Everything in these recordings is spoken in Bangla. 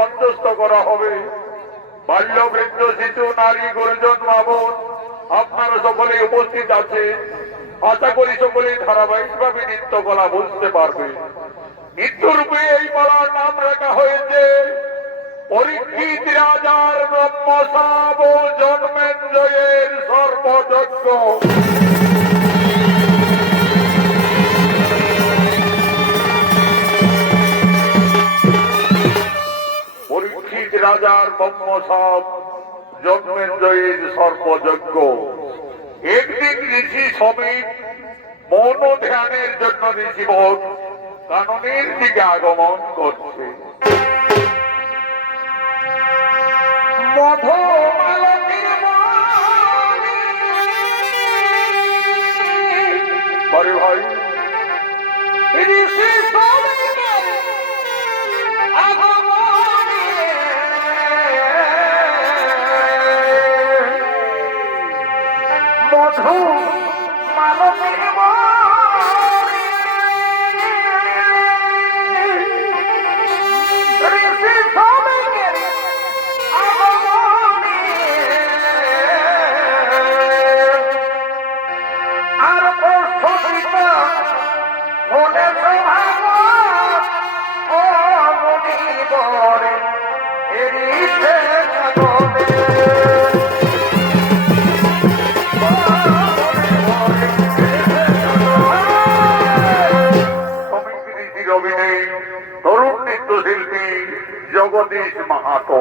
মধ্যস্থ করা হবে। বাল্য বৃদ্ধ শিশু নারী গুরুজন মামুন আপনারা সকলে উপস্থিত আছে। আশা করি সকলেই ধারাবাহিকভাবে নৃত্যকলা বুঝতে পারবে। নৃত্যরূপে এই পালার নাম রাখা হয়েছে পরীক্ষিত রাজার ব্রহ্মশাব জন্মেঞ্জয়ের সর্বযজ্ঞ। পরীক্ষিত রাজার ব্রহ্মশাব জন্মেঞ্জয়ের সর্বযজ্ঞ। একদিন ঋষি সমিত মৌন ধ্যানের জন্য ঋষিবর কাননের দিকে আগমন করছে। আরে ভাই ঋষি সমিতের আগমনে মধু মালতীর বনে ঋষি সমিতের আগমনে আর প্রস্ফুটিত মনে সৌভাগ্য ও মনিবরে এরিছে সাগরে অভিনয় তরুণ নৃত্যশিল্পী জগদীশ মাহাতো।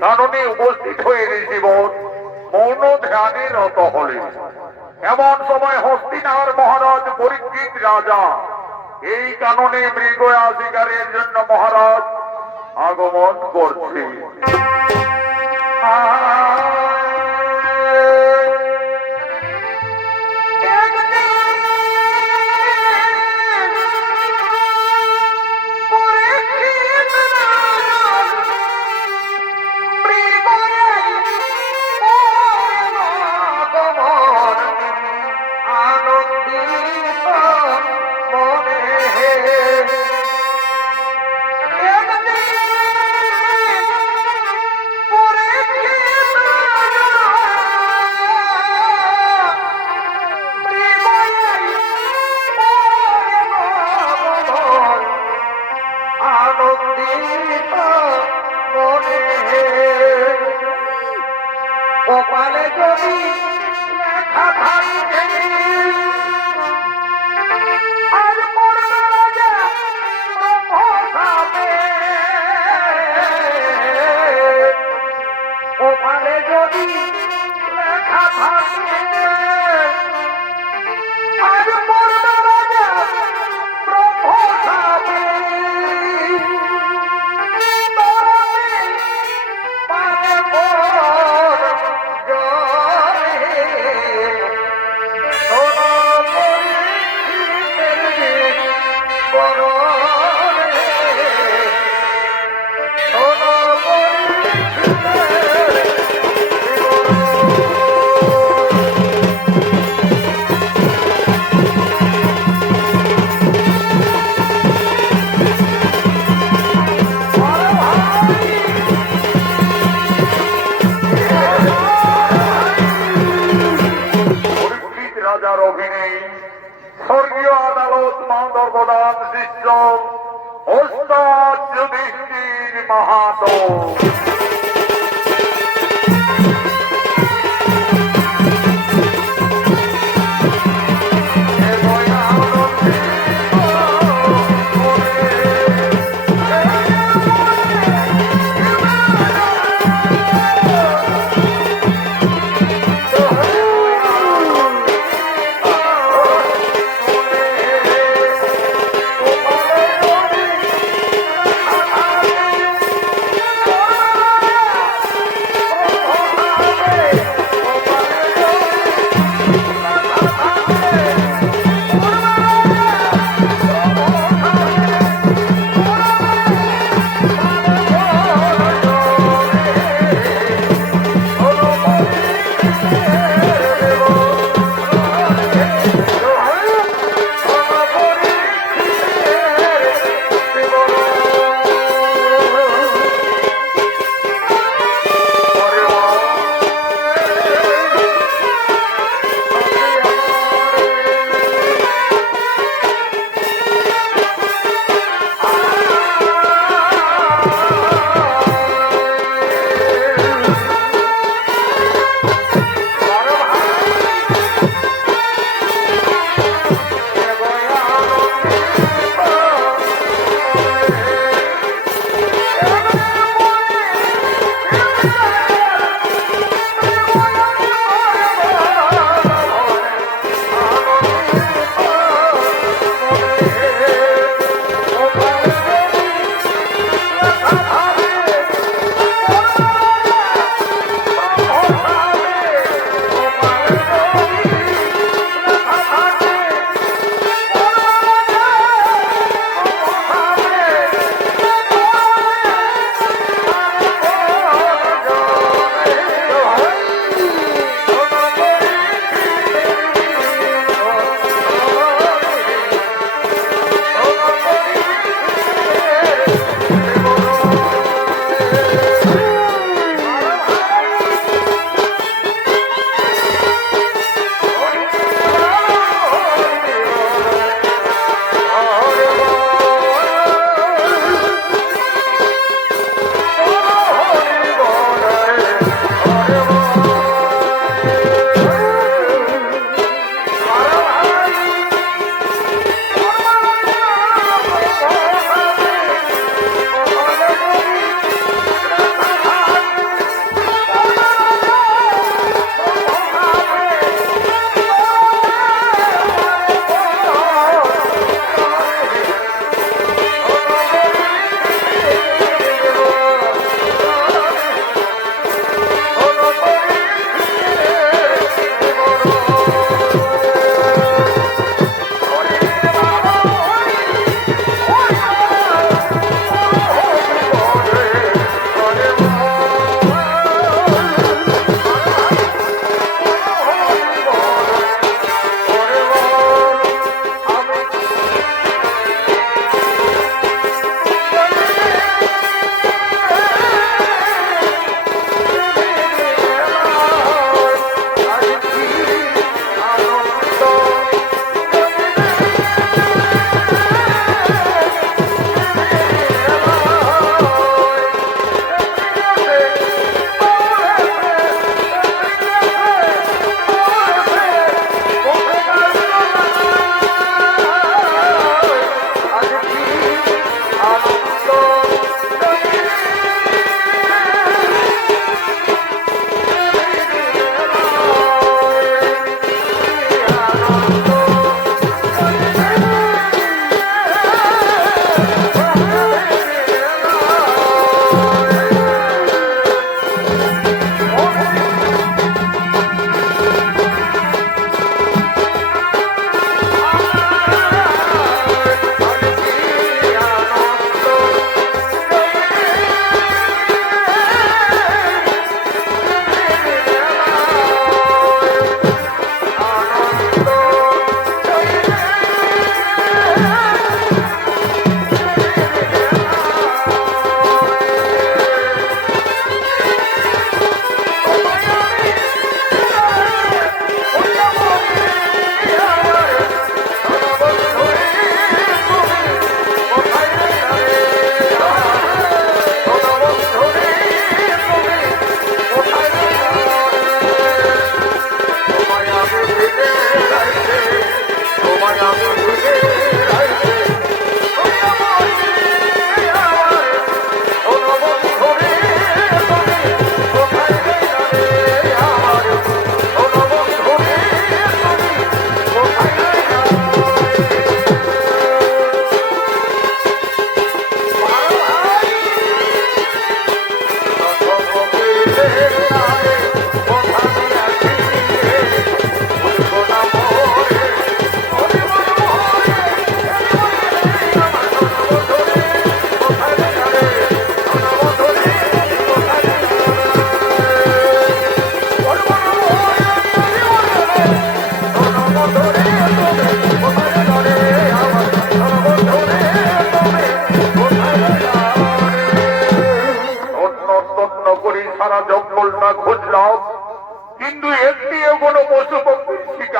কাননে উপস্থিত হয়ে জীবন মৌন ধ্যানে রত হলেন। এমন সময় হস্তিনার মহারাজ পরীক্ষিত রাজা এই কাননে মৃগ শিকারের জন্য মহারাজ আগমন করছে। বরণে শোনো পরীক্ষিত রাজার অভিনয় স্বর্গীয় আদালত মাদকদান শিষ্য ওস্তাদ যুধিষ্ঠির মাহাতো।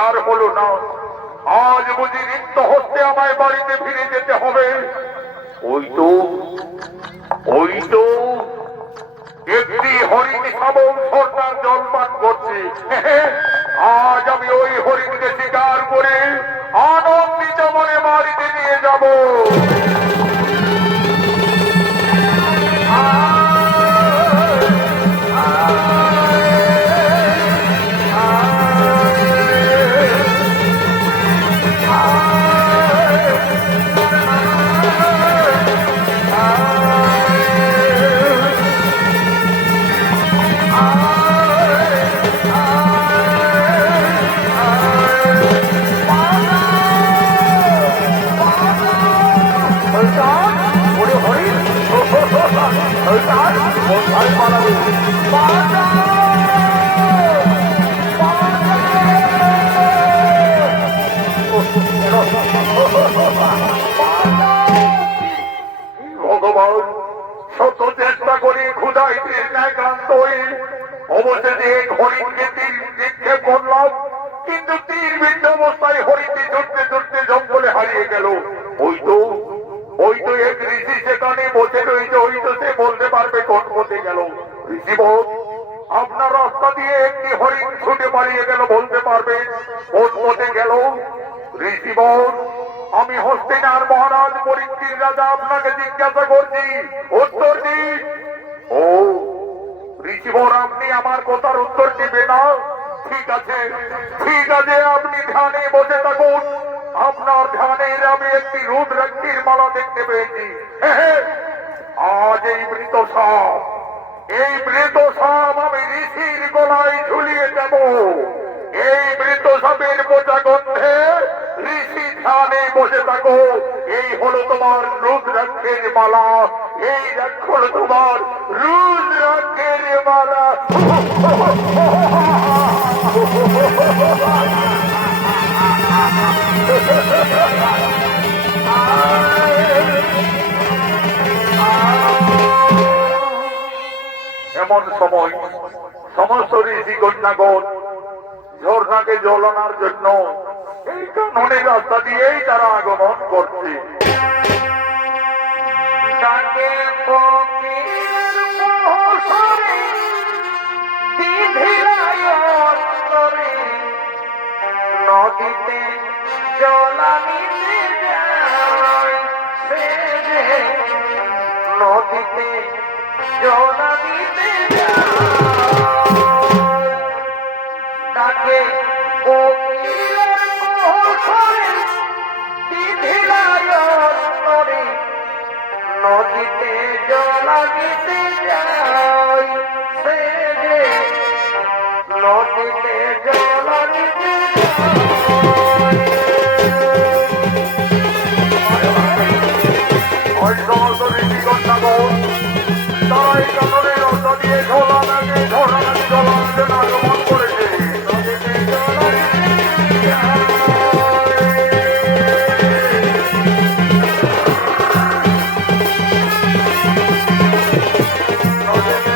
আর হলো না। আজ বুঝি রিক্ত হস্তে আমায় বাড়িতে ফিরে যেতে হবে। ওই তো ওই তো একটি হরিণ শাবক ঝর্ণার জল পান করছে। আজ আমি ওই হরিণকে শিকার করে আনন্দিত মনে বাড়িতে নিয়ে যাব। ভগবান, শত চেষ্টা করে ক্ষুধায় তৃষ্ণায় ক্লান্ত হয়ে অবশেষে এক হরিণকে তীর নিক্ষেপ করলাম, কিন্তু তীর বিদ্ধ অবস্থায় হরিণটি ছুটতে ছুটতে জঙ্গলে হারিয়ে গেল। ওই তো এক ঋষি সেখানে বসে রয়েছে, ওই তো সে বলতে পারবে কোন পথে গেল। ঋষি বোন, আপনার রাস্তা দিয়ে একটি হরিণ ছুটে পালিয়ে গেল, বলতে পারবে কোন পথে গেল? ঋষি বোন, আমি হস্তিনার মহারাজ পরীক্ষিত রাজা আপনাকে জিজ্ঞাসা করছি, উত্তর দিন। ও ঋষি বোন, আপনি আমার কথার উত্তর দিবে না? ঠিক আছে, ঠিক আছে, আপনি ধ্যানে বসে থাকুন। আপনার ধ্যানের আমি একটি রুদ্রাক্ষীর মালা দেখতে পেয়েছি। আজ এই মৃত সাপ আমি ঋষির গলায় ঝুলিয়ে দেব। এই মৃত সাপের পচা গন্ধে ঋষি ধ্যানে বসে থাকো। এই হলো তোমার রুদ্রাক্ষের মালা, এই হলো তোমার রুদ্রাক্ষের মালা। এমন সময় সমস্ত ঋষি কন্যাগণ ঝর্ণাকে জ্বলানোর জন্য এই কাননের রাস্তা দিয়েই তারা আগমন করছে। ডাকে ফকির মহসরে দিধিরায় অন্তরে নদীতে জলানিতে যায় সে যে নদীতে জলানিতে যায়। ডাকে ফকির মহসরে দিধিরায় অন্তরে নদীতে জলানিতে যায় সে যে নদীতে জলানিতে ওই সমস্ত ঋষি কন্যাগণ তারা এই কাননের রাস্তা দিয়ে ঝর্ণাকে জ্বলানোর জন্য আগমন করেছে। নদীতে জলানিতে যায়। নদীতে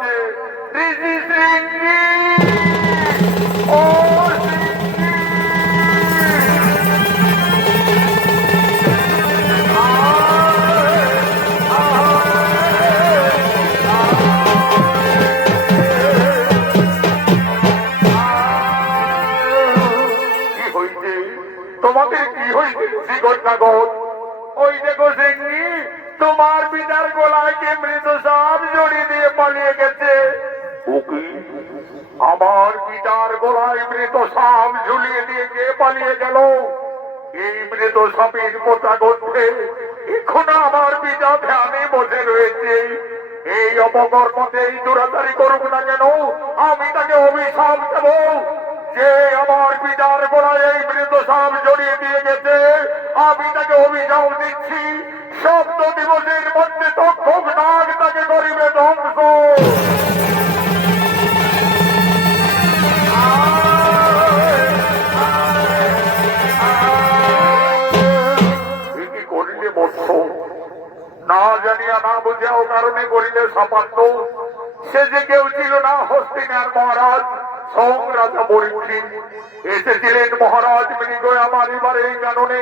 আসছে। ঋষি শৃঙ্গি, ও শৃঙ্গি! কি হইছে? তোমাদের কি হইছে শ্রীগণ নাগর? ওই দেখো সিংহি, তোমার পিতার গলায় কে মৃত সাপ জড়িয়ে দিয়ে পালিয়ে গেছে। ওকে, আমার পিতার গলায় মৃত সাপ ঝুলিয়ে দিয়ে কে পালিয়ে গেল? এই মৃত সাপের পোতা করতে এখনো আমার পিতা ধ্যানে বসে রয়েছে। এই অপকর্মতে এই দুরাচারী করুক না কেন, আমি তাকে অভিশাপ দেব যে আমার পিতার গলায় এই মৃত সাপ জড়িয়ে দিয়ে গেছে। আমি তাকে অভিশাপ দিচ্ছি, সপ্ত দিবসের মধ্যে তক্ষক নাগ তাকে করিবে ধ্বংস। কি করিলে বৎস? না জানিয়া না বুঝিয়াও কারণে করিলে সাপান্ত। সে যে কেউ ছিল না, হস্তিনার মহারাজ স্বয়ং রাজা পরীক্ষিত এসেছিলেন মহারাজ মৃগয়া মারিবার এই কারণে।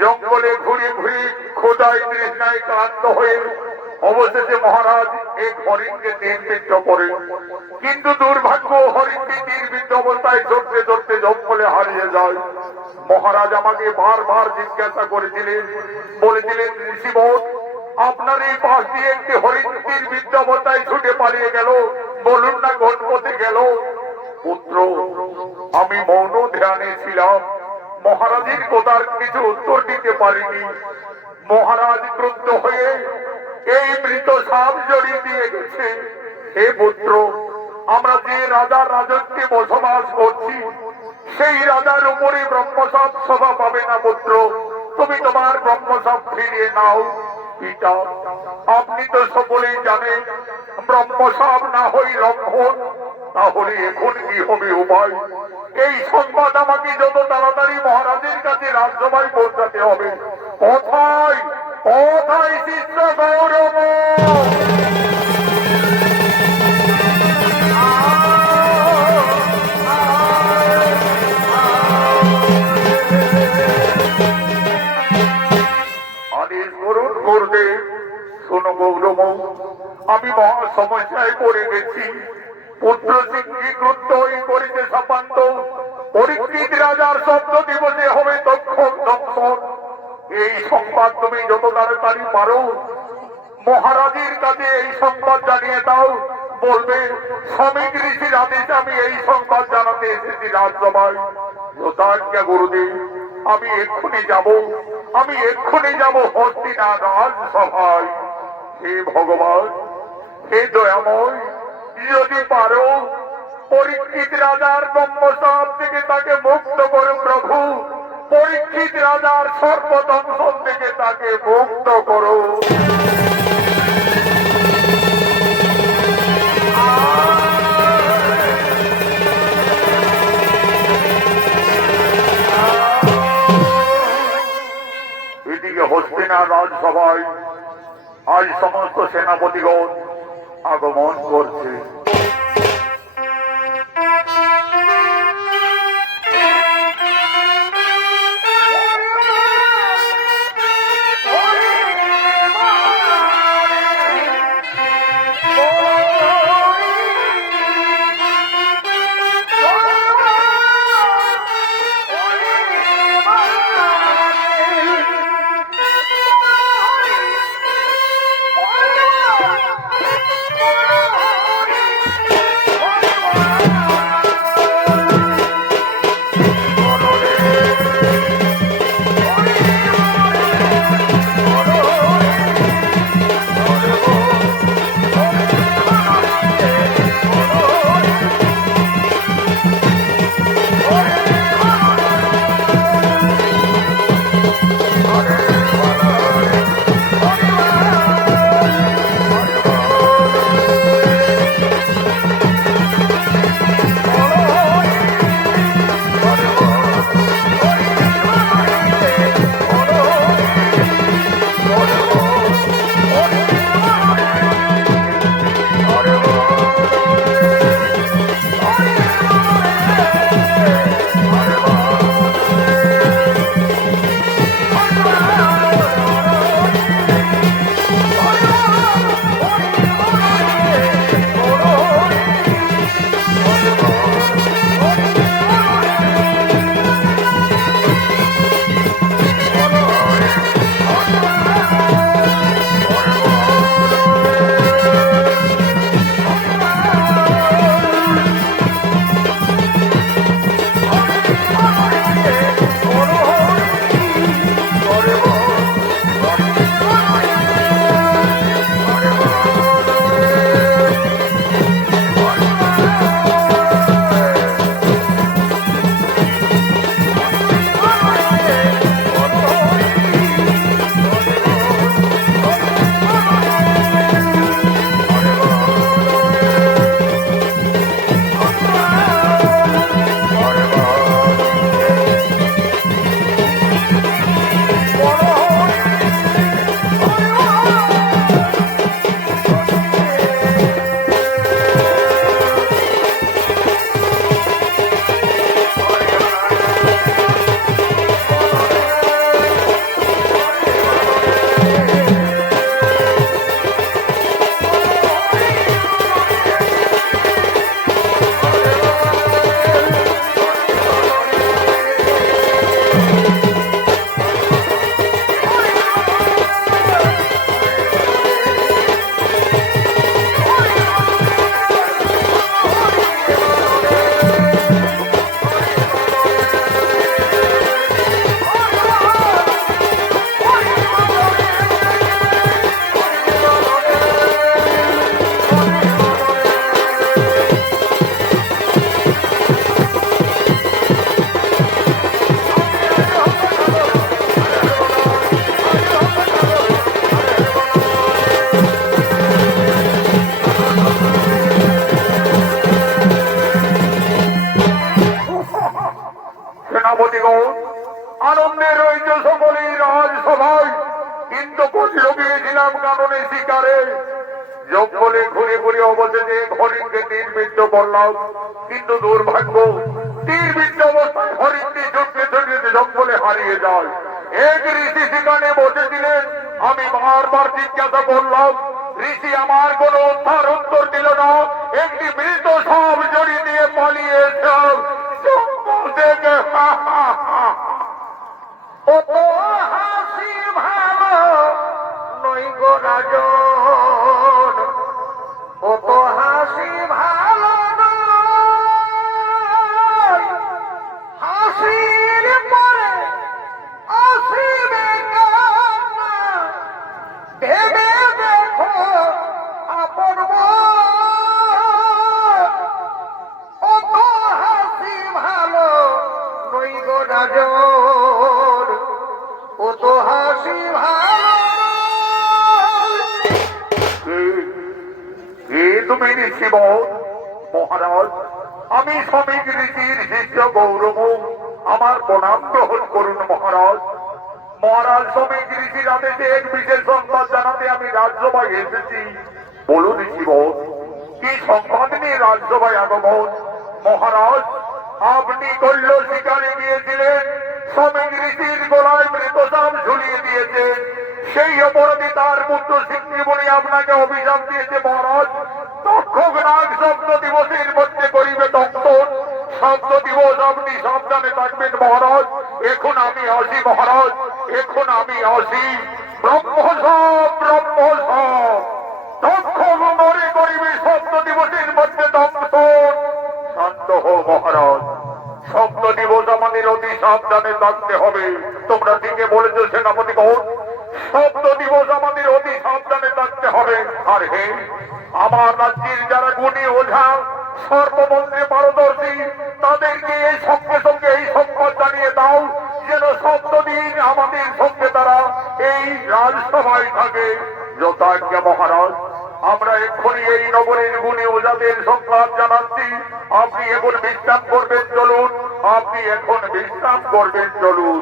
জঙ্গলে ঘুরে ঘুরে খোদায় তৃষ্ণায় ক্লান্ত হয়ে অবশেষে মহারাজ এক হরিণকে নির্বিদ্ধ করে। কিন্তু দুর্ভাগ্য, হরিণটি নির্বিদ্ধ অবস্থায় চড়তে চড়তে জঙ্গলে হারিয়ে যায়। মহারাজ আমাকে বারবার জিজ্ঞাসা করেছিলেন, বলেছিলেন ঋষিবর, আপনার এই পাশ দিয়ে একটি হরিণ নির্বিদ্ধ অবস্থায় ছুটে পালিয়ে গেল, বলুন না কোন পথে গেল? পুত্র, আমি মৌন ধ্যানে ছিলাম, মহারাজের কথার কিছু উত্তর দিতে পারিনি। মহারাজ ক্রুদ্ধ হয়ে এই মৃত সাপ জড়িয়ে দিয়ে গেছে। হে পুত্র, আমরা যে রাজার রাজত্বে বসবাস করছি, সেই রাজার উপরে ব্রহ্মসাপ শোভা পাবে না। পুত্র, তুমি তোমার ব্রহ্মসাপ ফিরিয়ে নাও। পিতা, আপনি তো সকলেই জানেন ব্রহ্মসাপ না হই লক্ষণ। তাহলে এখন কি হবে উপায়? এই সংবাদ আমাকে যত তাড়াতাড়ি মহারাজের কাছে রাজসভায় পৌঁছাতে হবে। কোথায় কোথায় শিষ্য গৌরব? আদেশ করুন গুরুদেব। শোনো গৌরব, আমি মহা সমস্যায় পড়ে গেছি। পুত্র সিংহী ক্রুদ্ধ করিতে সাপান্ত। পরীক্ষিত রাজার শব্দ দিবসে হবে তক্ষক দংশন। এই সংবাদ তুমি যত তাড়াতাড়ি পারো মহারাজের কাছে এই সংবাদ জানিয়ে দাও। বলবে শ্রমিক ঋষির আদেশে আমি এই সংবাদ জানাতে এসেছি রাজসভায়। যথাজ্ঞা গুরুদেব, আমি এক্ষুনি যাব, আমি এক্ষুনি যাব হস্তিনার রাজসভায়। হে ভগবান, হে দয়াময়, যদি পারো পরীক্ষিত রাজার ব্রহ্মসাপ থেকে তাকে মুক্ত করো প্রভু। পরীক্ষিত রাজার সর্বদংশন থেকে তাকে মুক্ত করো। এদিকে হস্তিনার রাজসভায় আজ সমস্ত সেনাপতিগণ আগমন করছে। আনন্দে রয়েছে সকলেই রাজসভায়, কিন্তু কষ্ট গিয়েছিলাম কারণে শিকারে জঙ্গলে ঘুরে ঘুরে অবশেষে হরিণকে তীরবিদ্ধ করলাম, কিন্তু দুর্ভাগ্য তীরবিদ্ধ অবস্থায় হরিণটি ছুটতে ছুটতে জঙ্গলে হারিয়ে যায়। এক ঋষি সেখানে বসেছিলেন, আমি বারবার জিজ্ঞাসা করলাম, ঋষি আমার কোন উদ্ধার উত্তর দিল না। একটি মৃত সাপ জড়ি দিয়ে পালিয়েছে জঙ্গল থেকে। ও তো হাসি ভালো নই গো রাজন, ও তো হাসি ভালো নয়, হাসির পরে আসিবে কান্না, ভেবে দেখো আপন মন। ও তো হাসি ভালো নই গো রাজন, ও তো হাসি ভালো নয়। কে তুমি ঋষি বল? মহারাজ, আমি শ্রমিক ঋষির শিষ্য গৌরব, আমার প্রণাম গ্রহণ করুন মহারাজ। মহারাজ, শ্রমিক ঋষির আদেশে এক বিশেষ সংবাদ জানাতে আমি রাজসভায় এসেছি। বলুন ঋষি বল, কি সংবাদ নিয়ে রাজসভায় আগমন? মহারাজ, আপনি কল্য শিকারে গিয়েছিলেন, শ্রমিক ঋষির গলায় মৃত সাপ ঝুলিয়ে দিয়েছেন, সেই অপরাধী তার পুত্র সিদ্ধি বলে আপনাকে অভিশাপ দিয়েছে মহারাজ। তক্ষক নাগ শব্দ দিবসের মধ্যে করিবে দংশন, শব্দ দিবস আপনি সাবধানে থাকবেন মহারাজ। এখন আমি আসি মহারাজ, এখন আমি আসি। ব্রহ্ম সব ব্রহ্ম সব তক্ষক মরে করিবে শব্দ দিবসের মধ্যে দংশন। শান্ত হো মহারাজ, শব্দ দিবস আমাদের অতি সাবধানে থাকতে হবে। তোমরা দিকে বলেছ সেনাপতিগণ, শব্দ দিবস আমাদের অতি সাবধানে থাকতে হবে। আর হে, আমার রাজ্যের যারা গুণী ওঝা সর্বমন্ত্রে পারদর্শী, তাদেরকে এই সঙ্গে সঙ্গে এই সংবাদ জানিয়ে দাও যেন শব্দ দিন আমাদের সঙ্গে তারা এই রাজসভায় থাকে। যথাজ্ঞা মহারাজ। আমরা এক্ষুনি এই নগরের গুণী ওঝাদের সংবাদ জানাচ্ছি। আপনি এখন বিশ্রাম করবেন চলুন, আপনি এখন বিশ্রাম করবেন চলুন।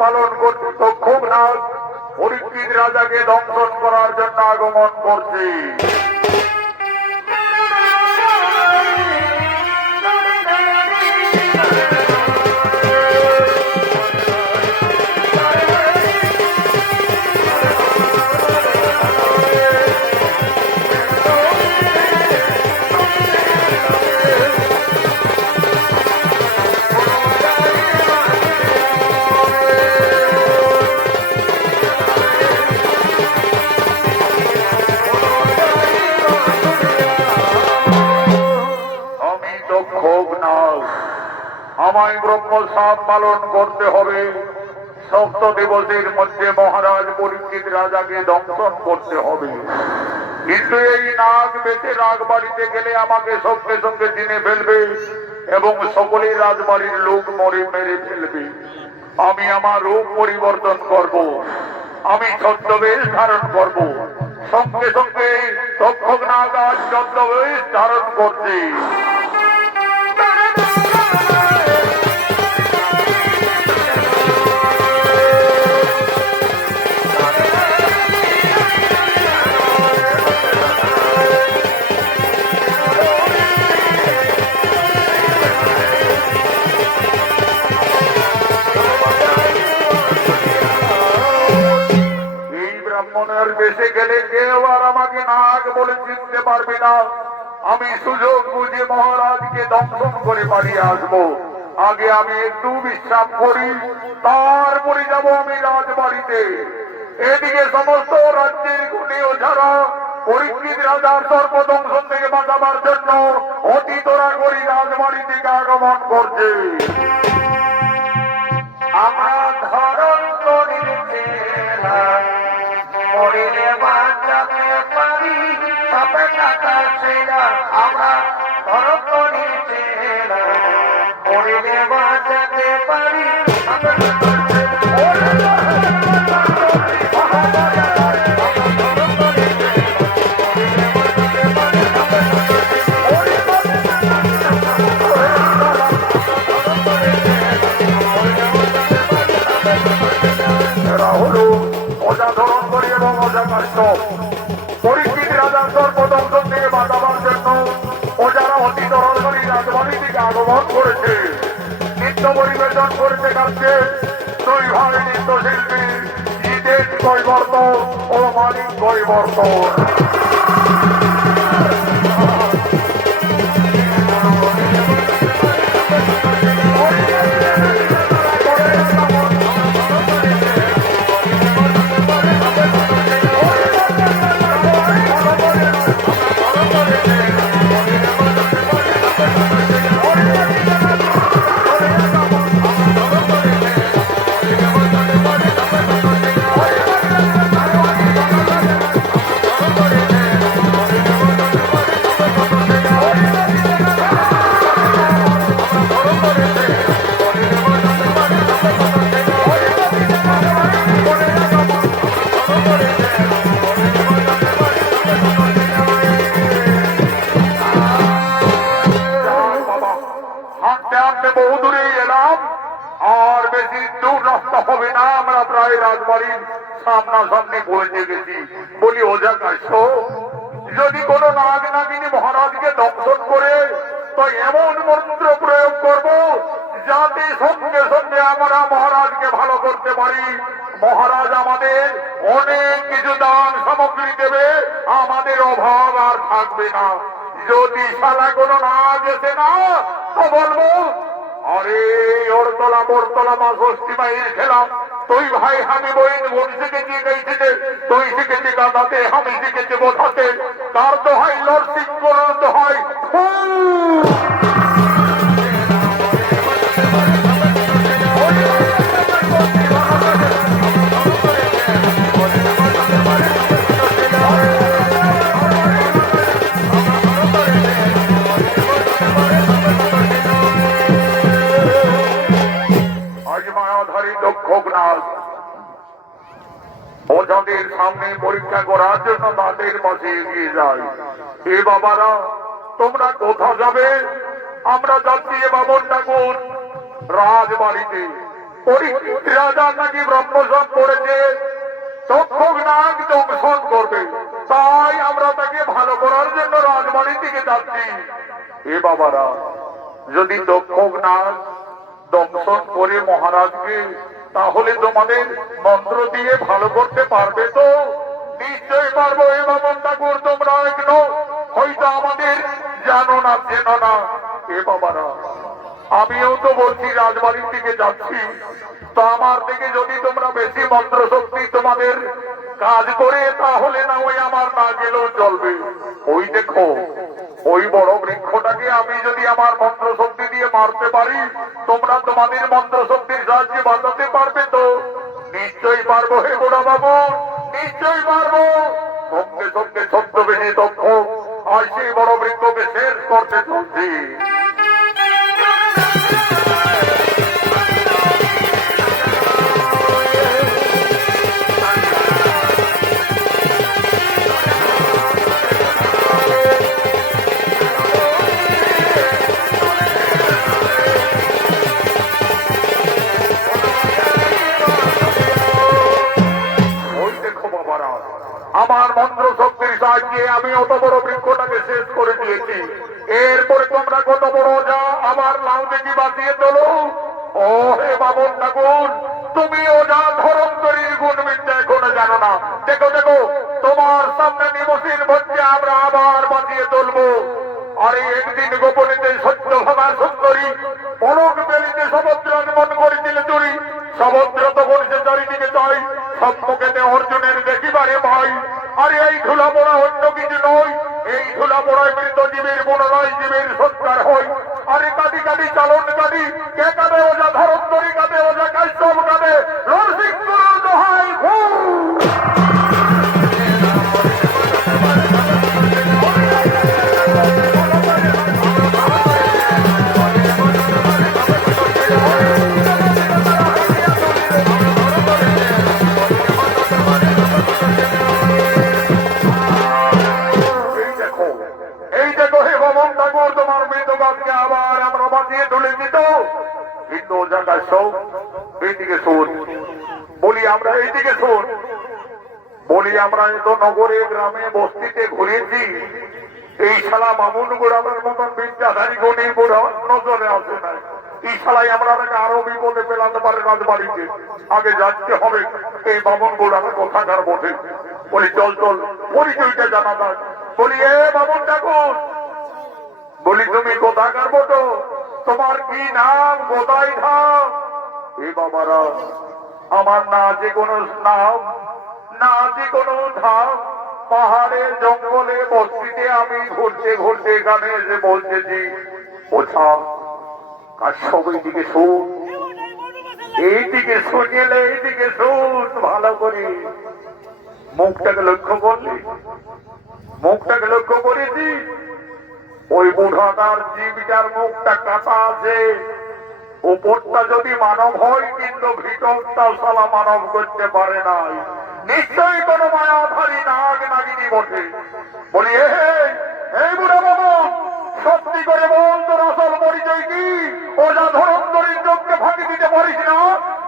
পালন করছে তক্ষক নাগ পরীক্ষিত রাজাকে দংশন করার জন্য আগমন করছে। আমায় ব্রহ্ম সাপ পালন করতে হবে। সপ্ত দিবসের মধ্যে মহারাজ পরীক্ষিত রাজাকে দংশন করতে হবে। কিন্তু এই নাগ বেঁচে রাজবাড়িতে গেলে আমাকে সঙ্গে সঙ্গে চিনে ফেলবে এবং সকলেই রাজবাড়ির লোক মেরে ফেলবে। আমি আমার রূপ পরিবর্তন করব, আমি ছদ্মবেশ ধারণ করব। সঙ্গে সঙ্গে তক্ষক নাগ আজ ছদ্মবেশ ধারণ করছে। ব্রাহ্মণের বেশে গেলে কেউ আর আমাকে নাগ বলে চিনতে পারবে না। আমি সুযোগ বুঝে মহারাজকে দংশন করে পালিয়ে আসবো। আগে আমি একটু বিশ্রাম করি, তারপরে যাব আমি রাজবাড়িতে। এদিকে সমস্ত রাজ্যের গুণী ওঝারা পরীক্ষিত রাজার সর্বদংশন থেকে বাঁচাবার জন্য অতি তোরা করি রাজবাড়ি থেকে আগমন করছে। আমরা ধরন করির চেলা মরিলে বাঁচাতে পারি সাপে কাটা সেনা। আমরা ধরন করির চেলা মরিলে বাঁচাতে পারি সাপে কাটা এরা হল অজাধরণ করি এবং অজাকাশ্য পরীক্ষিত রাজার সর্বদংশন থেকে বাঁচাবার জন্য ওজারা অতি তরল করি রাজবাড়ি থেকে আগমন করেছে। নৃত্য পরিবেশন করতে যাচ্ছে দুই ভাই নৃত্যশিল্পী জিতেন কৈবর্ত ও মানিক কৈবর্ত। বহুদূরে এলাম, আর বেশি দূর রাস্তা হবে না, আমরা প্রায় রাজবাড়ির সামনাসামনি পৌঁছে গেছি। বলি ওঝা কাশ্য, যদি কোন নাগ নাগিনী মহারাজকে দংশন করে তো এমন মন্ত্র প্রয়োগ করব যাতে সঙ্গে সঙ্গে আমরা মহারাজকে ভালো করতে পারি। মহারাজ আমাদের অনেক কিছু দান সামগ্রী দেবে, আমাদের অভাব আর থাকবে না। যদি শালা কোনো নাগ এসে না তো বলবো, আরে ওর তলা মোর তলা মা ষষ্ঠী মাইল খেলাম, তুই ভাই আমি বইন বোন শিখেছি গাইতে, তুই শিখেছি গাঁদাতে, আমি শিখেছি বোঝাতে, তার তো হয় লড়সিং করার তো হয় ওঝাদের সামনে পরীক্ষা করার জন্য তাদের পাশে এগিয়ে যায়। এ বাবারা তোমরা কোথা যাবে? আমরা যাচ্ছি এ বাবন ঠাকুর রাজবাড়িতে। পরীক্ষিত রাজা নাকি ব্রহ্মসব করেছে, তক্ষক নাগ দংশন করবে, তাই আমরা তাকে ভালো করার জন্য রাজবাড়ি থেকে যাচ্ছি। এ বাবারা যদি তক্ষক নাগ দংশন করে মহারাজকে, তাহলে তোমাদের মন্ত্র দিয়ে ভালো করতে পারবে তো? নিশ্চয়ই পারবো। এ বাবন ঠাকুর তোমরা একটু হয়তো আমাদের জানো না, চেনো না। এ বাবারা আমিও তো বলছি রাজবাড়ির দিকে যাচ্ছি, তো আমার থেকে যদি তোমরা বেশি মন্ত্র শক্তি তোমাদের কাজ করে, তাহলে না ওই আমার না গেলেও চলবে। ওই দেখো ওই বড় বৃক্ষটাকে আমি যদি আমার মন্ত্র শক্তি দিয়ে মারতে পারি, তোমরা তোমাদের মন্ত্র শক্তির সাহায্যে বাঁচাতে পারবে তো? নিশ্চয়ই পারবো হে গোড়া বাবু, নিশ্চয়ই পারবো। সঙ্গে সঙ্গে ছদ্মবেশী দক্ষ আর সেই বড় বৃক্ষকে শেষ করতে চলছি। আমার মন্ত্র শক্তির সাহায্যে আমি অত বড় বৃক্ষটাকে শেষ করে দিয়েছি। এরপরে তোমরা কত বড় যা আমার লাউ দেখি বাঁচিয়ে তোলো। ও হে বাবন ঠাকুর, তুমি ওজা ধরন্তরীর গুণ বিদ্যা এখনো জানো না। দেখো দেখো তোমার সামনে নিমসিন হচ্ছে, আমরা আবার বাঁচিয়ে তুলবো। আর আরে একদিন গোপনীতে সত্য ভাবা সুন্দরী পলক বেলিতে সমুদ্র মন করেছিল চুরি সমুদ্র তখন সে চারিদিকে চাই সম্মুখেতে অর্জুনের দেখিবারে ভাই আরে এই ধুলা পড়া অন্য কিছু নয় এই ধুলা পড়ায় মৃত জীবের পুনরায় জীবের সৎকার হয় আরে কাটি কাটি চালন কাটি কে কাঁদে ওজা ধরন্তরী কাঁদে ওজা কাশ্যপ কাঁদে নরসিংহ দোহাই এই দেখো হে ভবন ঠাকুর তোমার মৃতবাদকে আবার আমরা বাঁচিয়ে তুলে দিত কিন্তু জায়গায় সব এইদিকে শোন বলি আমরা এইদিকে শোন বলি আমরা এত নগরে গ্রামে বস্তিতে ঘুরেছি এই শালা বামুন গোড়াবার মতন বিদ্যাধারী গণি বুড়া নজরে আসে না এই শালাই আমরা আরো বিপদে পেলাতে পারে রাজবাড়িতে আগে যাচ্ছে হবে এই বামুন গোড়ার কোথাকার বটে বলি চল চল পরিচয়টা জানা যায় বলি এ বামুন ঠাকুর বলি তুমি কোথাকার বটো তোমার কি নাম কোথায় ধাম এ বাবারা আমার না যে কোনো নাম না যে কোনো ধাম পাহাড়ের জঙ্গলে বস্তিতে আমি ঘুরতে ঘুরতে এখানে এসে বলতেছি ওঠা কার সবাই দিকে শুন এইদিকে শুনিলে এইদিকে শুন ভালো করে মুখটাকে লক্ষ্য করলি মুখটাকে লক্ষ্য করেছি ওই বুড়াটার জীবিকার মুখটা কাটা আছে উপরটা যদি মানব হয় কিন্তু ভিতরটা সালা মানব করতে পারে নাই নিশ্চয়ই কোন মায়াধারী নাগ নাগিনী বটে বলি এই বুড়া বাবু সত্যি করে বল তোর আসল পরিচয় কি ওজা ধরন্তরীর চোখকে ফাঁকি দিতে পারিস না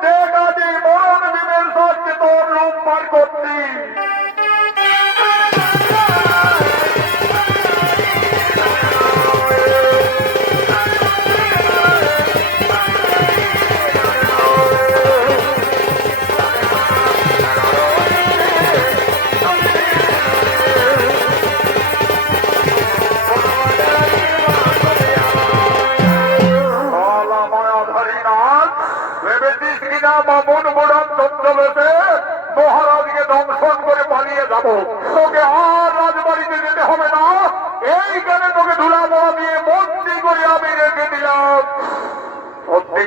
দেখ আজ এই মরণ বিমের সাথে তোর রূপ পার করতি বামুন বোড়ান চন্দ্রবেশে মহারাজকে দংশন করে পালিয়ে যাব তোকে আর রাজবাড়িতে যেতে হবে না এইখানে তোকে ধুলা বড়া দিয়ে বন্দি করে আমি রেখে দিলাম সত্যি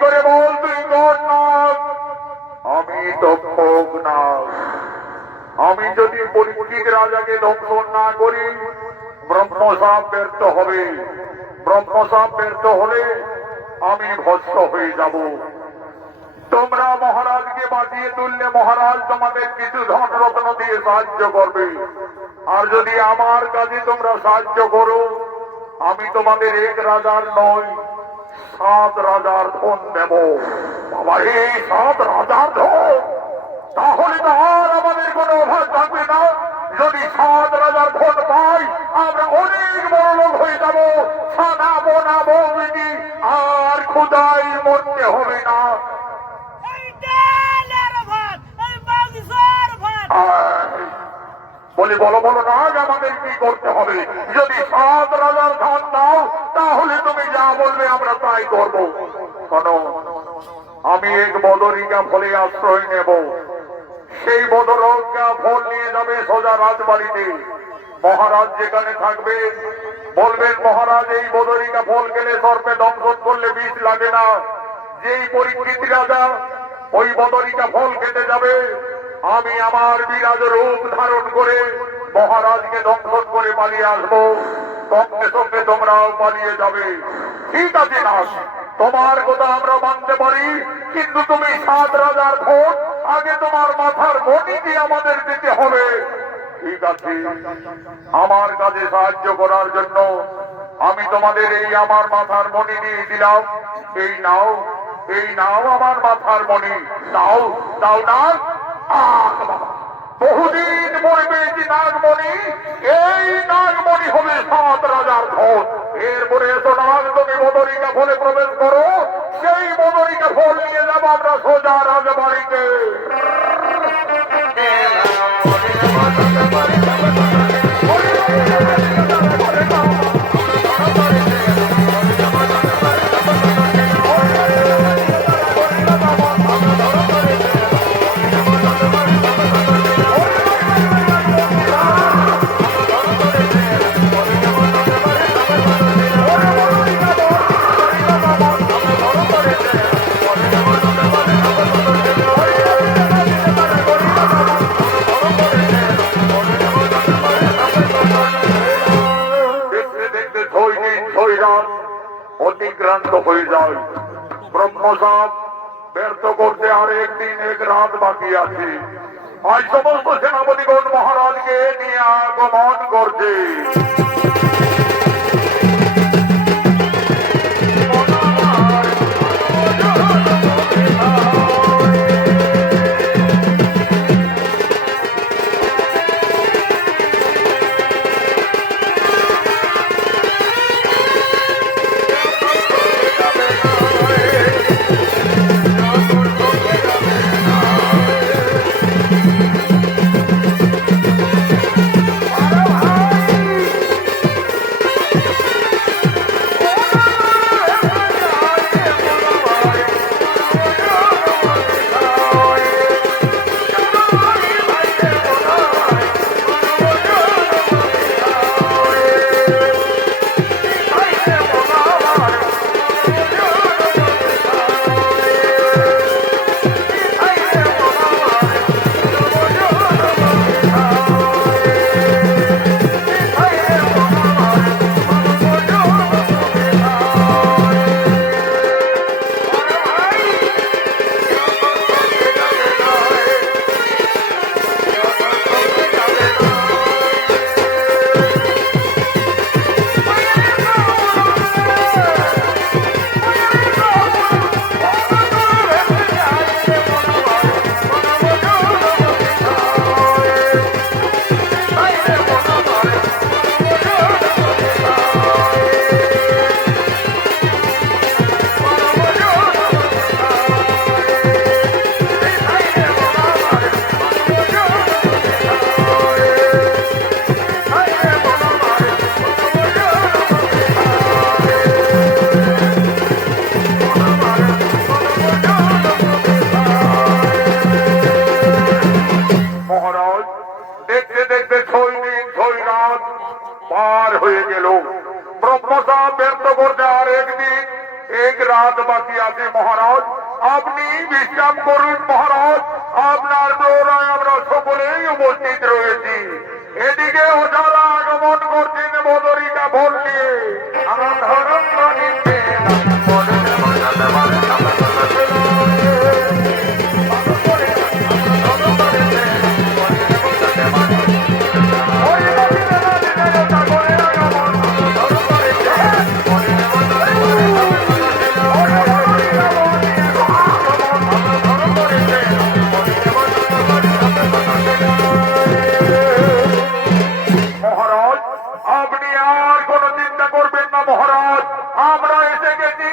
করে বল তুই কোন নাম আমি দক্ষক নাম আমি যদি পরিচিত রাজাকে দংশন না করি ব্রহ্মসাপ ব্যর্থ হবে ব্রহ্মসাপ ব্যর্থ হলে আমি ভস্ম হয়ে যাব তোমরা মহারাজকে বাঁচিয়ে তুললে মহারাজ তোমাদের কিছু ধন রত্ন দিয়ে সাহায্য করবে আর যদি আমার কাজে তোমরা সাহায্য করো আমি তোমাদের এক রাজার নয় 7 রাজার ধন দেব বাবা এই 7 রাজার ধন তাহলে তো আর আমাদের কোনো অভাব থাকবে না যদি 7 রাজার ধন পাই আমরা অনেক বড় লোক হয়ে যাব সাদা বোনা বৌদি আর খুদাই মরতে হবে না বলি বলো বলো না আমাদের কি করতে হবে যদি 7 রাজার ধন দাও তাহলে তুমি যা বলবে আমরা তাই করবো কেন আমি এক বদরিকা ফলে আশ্রয় নেব সেই বদরিকা ফল নিয়ে যাবে সোজা রাজবাড়িতে মহারাজ যেখানে থাকবে বলবেন মহারাজ এই বদরিকা ফল খেলে সর্পে দংশন করলে বিষ লাগে না যেই পরীক্ষিত রাজা ওই বদরিকা ফল খেতে যাবে আমি আমার বিরাজ রূপ ধারণ করে মহারাজকে দংশন করে পালিয়ে আসবো সঙ্গে সঙ্গে তোমরাও পালিয়ে যাবে ঠিক আছে না তোমার কথা আমরা মানতে পারি কিন্তু তুমি 7 রাজার ভোট আগে তোমার মাথার মণিকে আমাদের দিতে হবে ঠিক আছে আমার কাজে সাহায্য করার জন্য আমি তোমাদের এই আমার মাথার মণি নিয়ে দিলাম এই নাও আমার মাথার মণি নাও দাও না বহুদিন মনে পেয়েছি নাগমণি এই নাগমণি হবে 7 রাজার ধন এরপরে এত নাগ তুমি বদরিকা ফলে প্রবেশ করো সেই বদরিকা ফল নিয়ে যাবো আমরা সোজা রাজবাড়িতে বাড়ি ক্লান্ত হয়ে যায়। ব্রহ্মসাপ ব্যর্থ করতে আর একদিন এক রাত বাকি আছে। আজ সমস্ত সেনাপতিগণ মহারাজকে নিয়ে আগমন করছে। পার হয়ে গেল। ব্রহ্মসাপ ব্যর্থ করতে আর একদিন এক রাত বাকি আছে। মহারাজ আপনি বিশ্রাম করুন। মহারাজ আপনার দৌড়ায় আমরা সকলেই উপস্থিত রয়েছি। এদিকে ওঝারা আগমন করছেন বদরিকা ভোল নিয়ে। আমার ধরম নিতে মহারাজ আপনি আর কোনো চিন্তা করবেন না। মহারাজ আমরা এসে গেছি।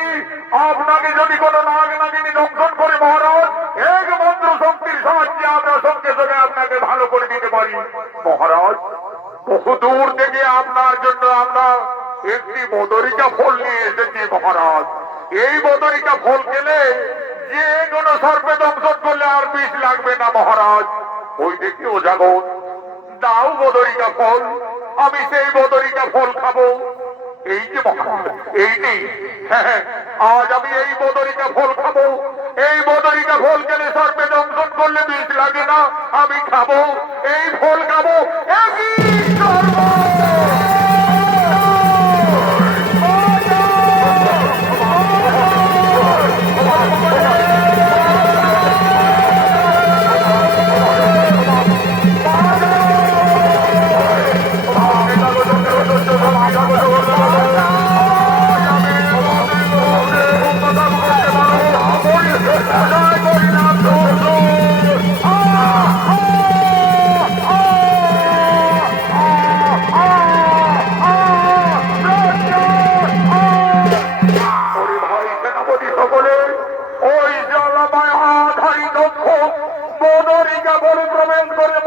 আপনাকে যদি কোনো নাগ নাগিনী দংশন করে মহারাজ এক মন্ত্র শক্তির সাহায্যে আমরা সঙ্গে সঙ্গে আপনাকে ভালো করে দিতে পারি। মহারাজ বহু দূর থেকে আপনার জন্য আমরা একটি বদরিকা ফল নিয়ে এসেছি। মহারাজ এই বদরিকা ফল খেলে যে কোনো সর্পে দংশন করলে আর বিষ লাগবে না। মহারাজ ওই দেখি ও জাগত দাও বদরিকা ফল, আমি সেই বদরিকা ফল খাবো। এই যে মহারাজ এইটি, হ্যাঁ আজ আমি এই বদরিকা ফল খাবো। এই বদরিকা ফল খেলে সর্পে দংশন করলে বিষ লাগে না, আমি খাবো এই ফল খাবো। একই সর্ব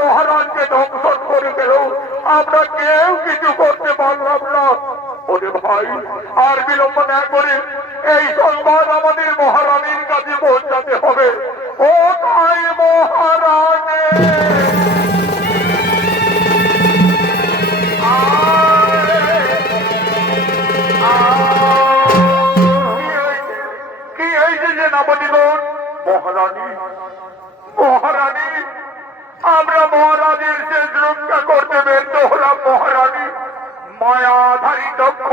মহারাজকে ধ্বংসন করে গেল, আমরা কেউ কিছু করতে পারলাম না। ওরে ভাই আর বিলম্ব না করে এই সংবাদ আমাদের মহারানীর কাছে পৌঁছাতে হবে। ও তাই মহারানী কি হয়েছে যে নামদিগণ? মহারানী মহারানী আমরা মহারাজের শেষ রক্ষা করতে ব্যর্থ হলাম। মহারানী মায়াধারী দক্ষ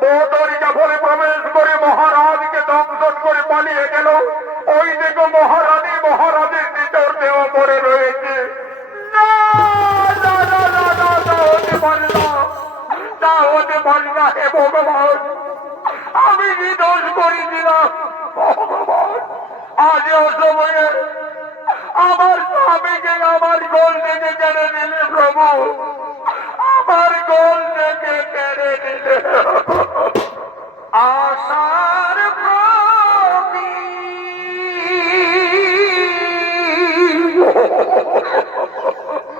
বদরিকা ফলে প্রবেশ করে মহারাজকে দংশন করে পালিয়ে গেল। ওই দেখো মহারানী মহারাজের ভিতর দেওয়া পড়ে রয়েছে। না না না না না না, হতে পারে না, না হতে পারে না। হে ভগবান, আমি কি দোষ করেছিলাম ভগবান? আজ অসময়ে আমার স্বামীকে আমার গোল থেকে কেড়ে নিলে প্রভু, আমার গোল থেকে কেড়ে নিলে। আশার প্রদীপ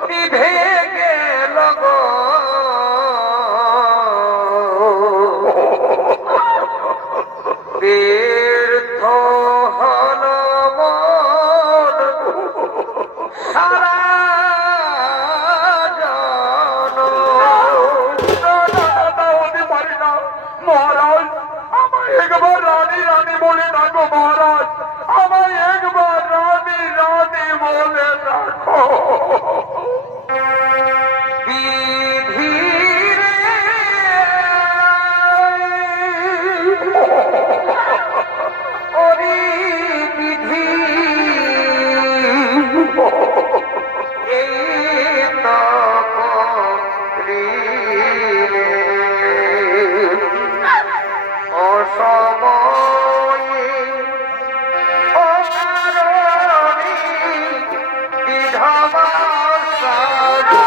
নিভে গেল গো, ব্যর্থ হল মন সারা হতে পারি না মহারাজ, আমায় একবার রানী রানী বলে ডাকো মহারাজ, আমায় একবার রানী রানী বলে ডাকো। বিধিরে ওরে বিধি, এই তো করিলে অসময়ে অকারণে বিধবা সাজা।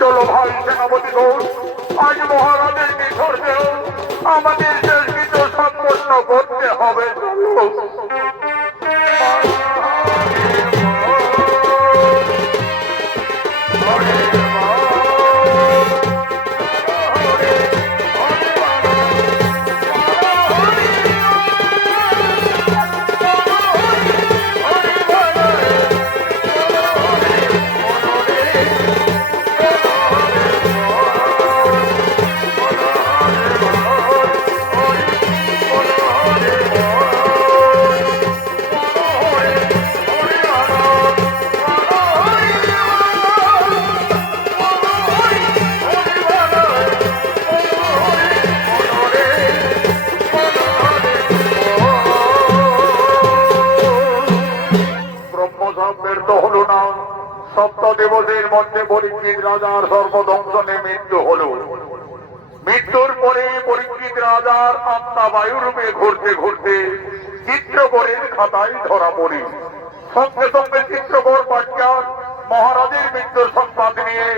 চলো ভাই সেনাপতি ঘোষ, আজ মহারাজের নিথর দেহ আমাদের শেষ কিছু সম্পন্ন করতে হবে। চলো সপ্তদিবসের মধ্যে পরীক্ষিত রাজার সর্বধ্বংসনে মৃত্যু হল। মৃত্যুর পরে পরীক্ষিত রাজার আত্মা বায়ুরূপে ঘুরতে ঘুরতে চিত্রকরের খাতায় ধরা পড়ে। সঙ্গে সঙ্গে চিত্রকর পাটকার মহারাজের মৃত্যুর সংবাদ নিয়ে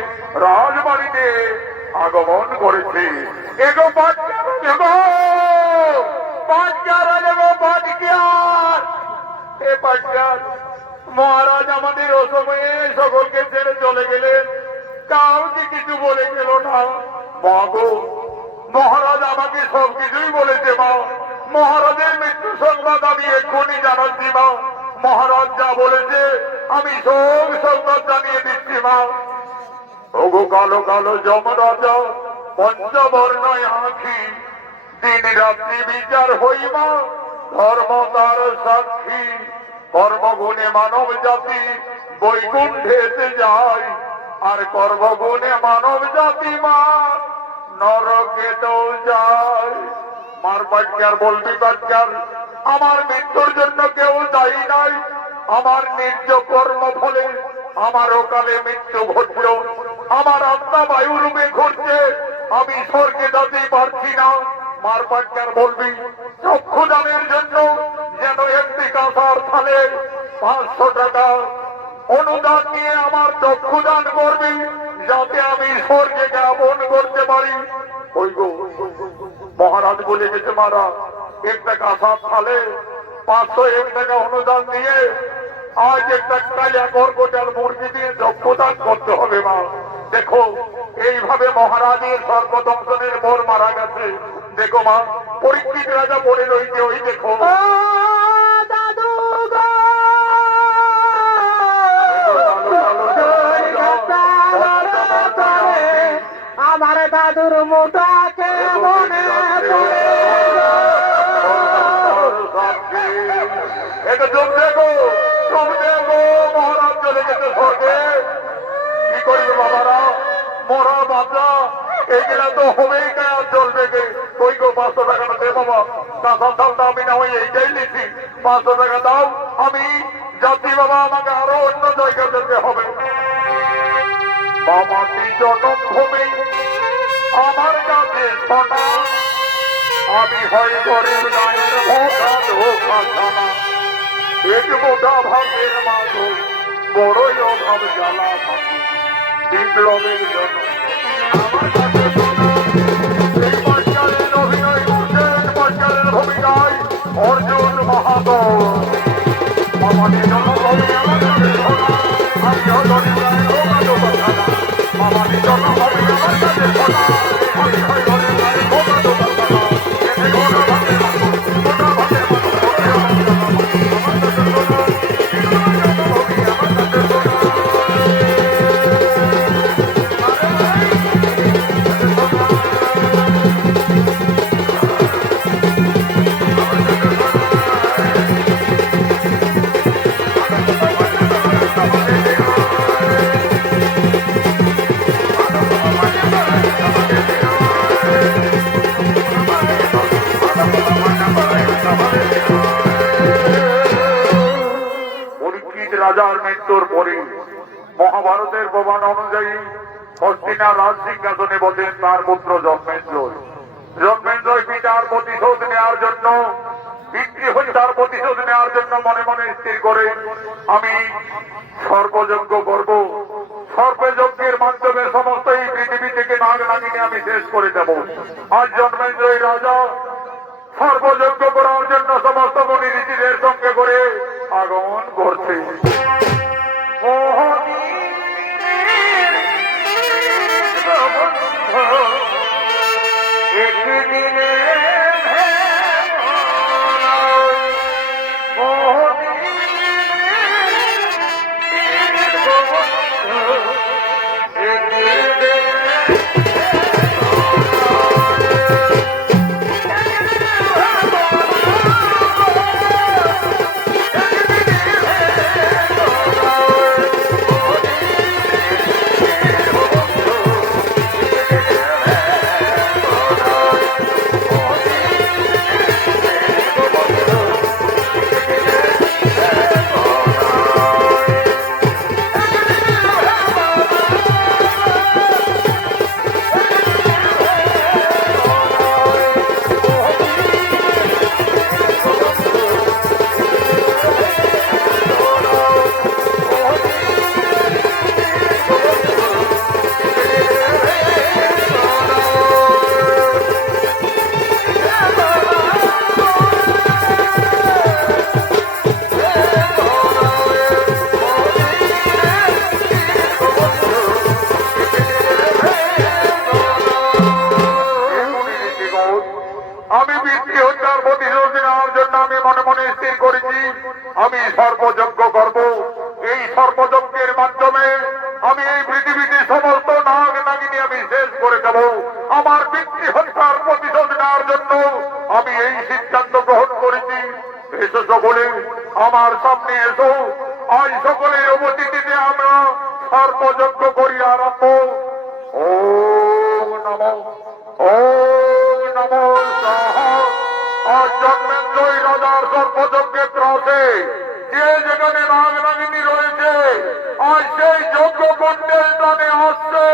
রাজবাড়িতে আগমন করেছে। এগো পাটকার, এগো পাটকার, এগো পাটকার, এ পাটকার, মহারাজ আমাদের অসময়ে সকলকে ছেড়ে চলে গেলেন, কাউকে কিছু বলে গেল না। মা গো, মহারাজ আমাকে সবকিছুই বলেছে মা। মহারাজের মৃত্যু সংবাদ আমি এক্ষুনি জানাচ্ছি মা। মহারাজ যা বলেছে আমি সব সংবাদ জানিয়ে দিচ্ছি মা। ওগো কালো কালো যমরাজা পঞ্চবর্ণয় আঁখি, দিন রাত্রি বিচার হইমা ধর্ম তার সাক্ষী। কর্মগুণে মানব জাতি বৈকুণ্ঠেতে যায়, আর কর্মগুণে মানব জাতি মা নরকেতেও যায়। মার বাচ্চার বলবি বাচ্চার, আমার মৃত্যুর জন্য কেউ দায়ী নাই। আমার নিজ কর্ম ফলে আমার অকালে মৃত্যু ঘটল। আমার আত্মা বায়ুরূপে ঘুরছে, আমি স্বর্গে যেতেই পারছি না। মার বাচ্চার বলবি চক্ষুদানের জন্য যেন একটি কাঁসার থালে 500 টাকা অনুদান নিয়ে আমার চক্ষুদান করবি, যাতে আমি স্বর্গে জ্ঞাপন করতে পারি। ওই গো মহারাজ বলে গেছে মারা 1 টাকা সাত সালে 501 টাকা অনুদান দিয়ে আজ একটা কালিয়া গর্গটার মুরগি দিয়ে যজ্ঞদান করতে হবে মা। দেখো এইভাবে মহারাজের সর্বদংশনের বর মারা গেছে। দেখো মা, পরীক্ষিত রাজা বলে রয়েছে, ওই দেখো আমার দাদুর মোটাকে মনে এটা চোখ দেখো, চোখ দেখো, মহারাজ চলে গেছে স্বর্গে। কি করবে বাবারা, মরা বাচ্চা এইগুলা তো হবেই, আর চলবে কে? কই গো 500 টাকাটা দে বাবা। কাঁচা চালটা আমি না হয় এইটাই নিচ্ছি, 500 টাকা দাও, আমি যাচ্ছি বাবা, আমাকে আরো অন্য জায়গায় যেতে হবে। বাবাটি জন্মভূমি আমার কাছে সোনা, আমি হয় গরিব নায়ের ভোগা ধোকা ছানা। পেট মোটা ভাগের মাঝো বড়ই অভাব জ্বালা থাকে, বিপ্লবের জন্য আমার কাছে সোনা। এই পর্যায়ের অভিনয় করছেন পর্যায়ের ভূমিকায় অর্জুন মাহাতো। বাবাটি জন্মভূমি আমার কাছে সোনা, আমি হয় গরিব নায়ের ভোগা ধোকা ছানা। বাবাটি জন্মভূমি আমার কাছে সোনা, আমি হয় গরিব নায়ের ভোগা ধোকা ছানা। রাজার মৃত্যুর পরে মহাভারতের প্রমাণ অনুযায়ী হস্তিনার রাজ সিংহাসনে বসেন তার পুত্র জন্মেন্দ্র। জন্মেন্দ্রই পিতার প্রতিশোধ নেওয়ার জন্য, পিতৃহত্যার প্রতিশোধ নেওয়ার জন্য মনে মনে স্থির করে আমি সর্পযজ্ঞ করব। সর্পযজ্ঞের মাধ্যমে সমস্ত এই পৃথিবী থেকে নাগ নাগিনী আমি শেষ করে দেব। আজ জন্মেন্দ্রই রাজা সর্বযজ্ঞ করার জন্য সমস্ত মুনি ঋষিদের সঙ্গে করে আগমন করছে। একদিনে আমি পিতৃহত্যার প্রতিশোধ নেওয়ার জন্য আমি মনে মনে স্থির করেছি আমি সর্পযজ্ঞ করব। এই সর্পযজ্ঞের মাধ্যমে আমি এই পৃথিবীতে সমস্ত নাগ নাগিনী আমি শেষ করে দেব। আমার পিতৃহত্যার প্রতিশোধ নেওয়ার জন্য আমি এই সিদ্ধান্ত গ্রহণ করেছি। এসো সকলে আমার সামনে এসো, আজ সকলের উপস্থিতিতে আমরা সর্পযজ্ঞ করি আরম্ভ। ওম নমঃ ওম নমঃ স্বাহা। আজ জন্মেন্দ্রই রাজার সর্পযজ্ঞের ত্রাসে যে যেখানে নাগ নাগিনী রয়েছে আজ সেই যজ্ঞ কুণ্ডের টানে আসছে।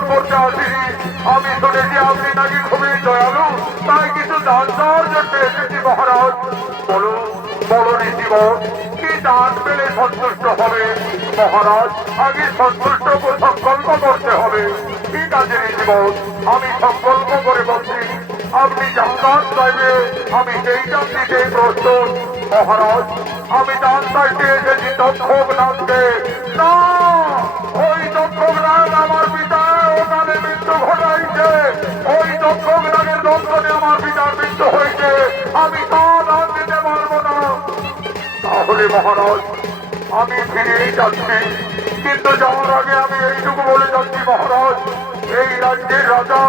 দর্শন করতে আসিনি। আমি শুনেছি আপনি নাকি খুবই দয়ালু, তাই কিছু দান দেওয়ার জন্য এসেছি মহারাজ। বলো বলো ঋষিবর, কি দান পেলে সন্তুষ্ট হবে? মহারাজ, আগে সন্তুষ্ট সংকল্প করতে হবে। ঠিক আছে ঋষিবর, আমি সংকল্প করে বলছি, আপনি জানতাম চাইবে আমি সেই দান দিতে প্রস্তুত। মহারাজ, আমি দান চাইতে এসেছি তক্ষক নাথকে। না, ওই তক্ষক নাথ আমার পিতা ওখানে মৃত্যু ঘটাইছে। ওই তক্ষক নাথের দর্শনে আমার পিতার মৃত্যু হয়েছে। আমি তা দান দিতে পারবো না। তাহলে মহারাজ, আমি ফিরেই যাচ্ছি, কিন্তু যাওয়ার আগে আমি এইটুকু বলে যাচ্ছি মহারাজ, এই রাজ্যের রাজা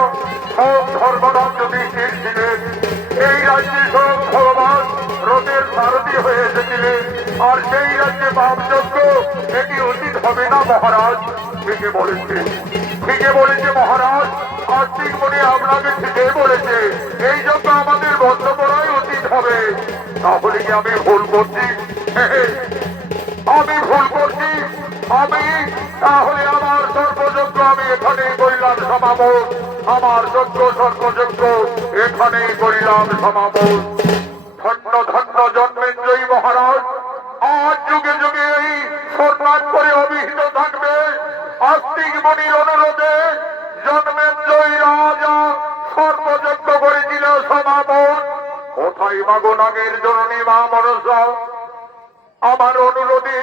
সব ধর্মরাজ যুধিষ্ঠির ছিলেন। এই রাজ্যে সব ভগবান রথের সারথি হয়ে এসেছিলেন। আর সেই রাজ্যে পাপযজ্ঞ এটি উচিত হবে না মহারাজ। ঠিকই বলেছে, ঠিকই বলেছে মহারাজ। আস্তিক মনে আপনাকে ঠিকই বলেছে, এই জন্য আমাদের বন্ধ করাই উচিত হবে। তাহলে কি আমি ভুল করছি? আমি ভুল করছি? আমি তাহলে আমার সর্বযজ্ঞ আমি এখানেই করিলাম সমাপন। আমার যজ্ঞ সর্বযজ্ঞ এখানেই করিলাম সমাপন। ধন্য ধন্য জন্মেন্দ্রই মহারাজ, আজ যুগে যুগে এই স্বর্ণাট করে অভিহিত থাকবে। আস্তিক মনির অনুরোধে জন্মেন্দ্রই রাজা সর্বযজ্ঞ করেছিল সমাপন। কোথায় মাগো নাগের জননী মা মনসা? আমার অনুরোধে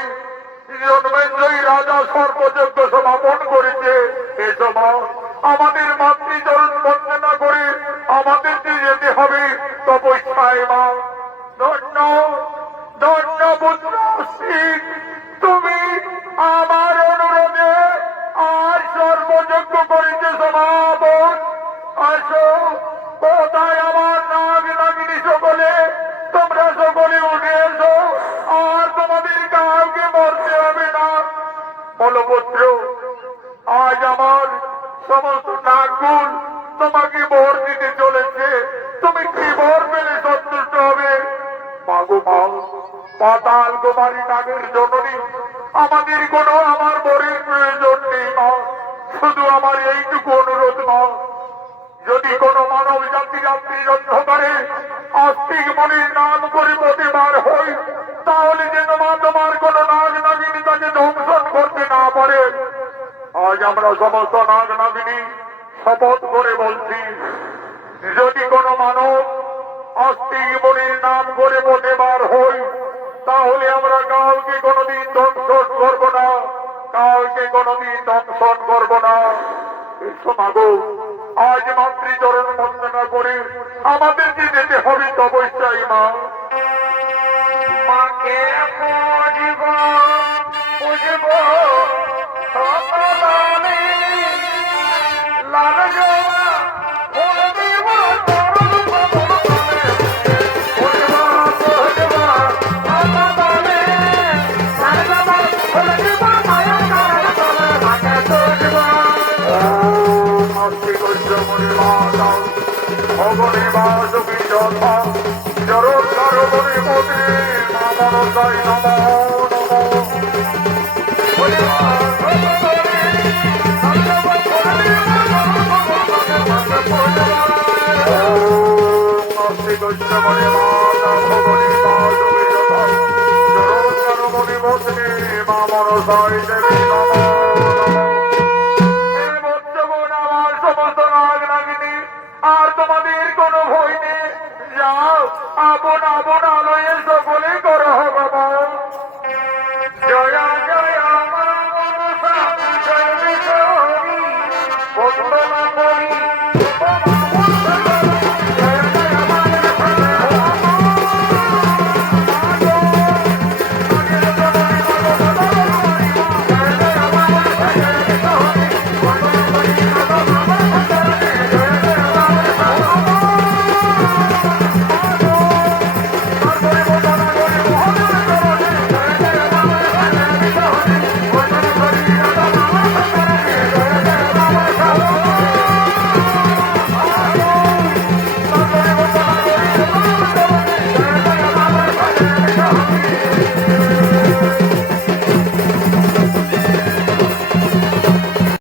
জন্মেন্দ্রই রাজা সর্বযজ্ঞ সমাপন করেছে। এ সময় আমাদের মাতৃচরণ বন্দনা করে আমাদেরকে যেতে হবে তপস্যায়। মা ধন্য ধন্য পুত্র সিং, তুমি আমার অনুরোধে আজ সর্বযজ্ঞ করেছে সমাপন। আসো, কোথায় আমার নাগ নাগিনী সকলে? তোমরা সকলে উঠে এসো, আর তোমাদের কাউকে মরতে হবে না। বলপুত্র, আজ আমার সমস্ত নাগগুল তোমাকে বর দিতে চলেছে। তুমি কি বর পেলে সন্তুষ্ট হবে? মাগো মা, পাতাল কুমারী নাগের জননী, আমাদের কোনো আমার বরের প্রয়োজন নেই মা। শুধু আমার এইটুকু অনুরোধ মা, যদি কোনো মানব জাতি রাত্রি অন্ধকারে আস্তিক মনির নাম করে প্রতিবার হই, তাহলে যেন মা তোমার কোনো নাগ নাগিনী তাকে ধ্বংসন করতে না পারে। আজ আমরা সমস্ত নাগ নাগিনী শপথ করে বলছি, যদি কোনো মানব আস্তিক মনির নাম করে প্রতিবার হই, তাহলে আমরা কাউকে কোনোদিন ধ্বংসন করব না, কাউকে কোনোদিন ধ্বংসন করব না। মাগো, আজ মাতৃচরণ বন্দনা করে আমাদেরকে যেতে হবে তপস্যায়। মা, মাকে পুজব পুজব সতদানে, লাল জবা ফুল দিব তরুণ বদনে। পুজব পুজব সতদানে, লাল জবা ফুল দিব মায়া কারণ তলে। মাকে পুজব আস্তিক মনি মাতা ভগনি বাসুকি যথা জরোদ্ধার মনি মতি মা মনসাই নমো নমো। আস্তিক মনি মাতা ভগনি বাসুকি যথা জরোদ্ধার মনি মতি মা মনসাই দেবী